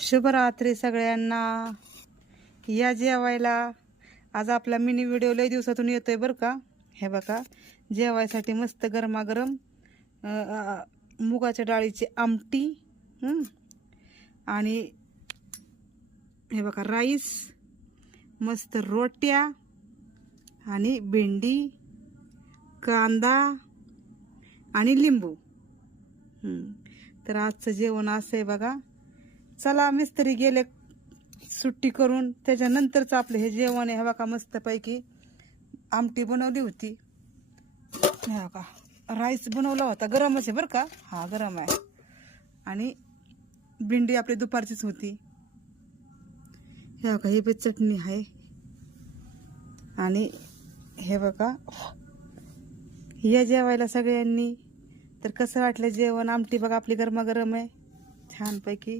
शुभरात्री सगळ्यांना. या जेवायला. आज आपला मिनी व्हिडिओ लय दिवसातून येतोय बरं का. हे बघा जेवायसाठी मस्त गरमागरम मुगाच्या डाळीची आमटी आणि हे बघा राईस, मस्त रोट्या आणि भेंडी, कांदा आणि लिंबू. तर आजचं जेवण असं आहे बघा. चला मिस्त्री गेले सुट्टी करून, त्याच्यानंतरच आपलं हे जेवण आहे. बघा मस्तपैकी आमटी बनवली होती. हे बघा राईस बनवला होता, गरमच आहे बरं का. हा गरम आहे. आणि भेंडी आपली दुपारचीच होती. हे बघा ही पण चटणी आहे. आणि हे बघा या जेवायला सगळ्यांनी. तर कसं वाटलं जेवण? आमटी बघा आपली गरमागरम आहे छानपैकी.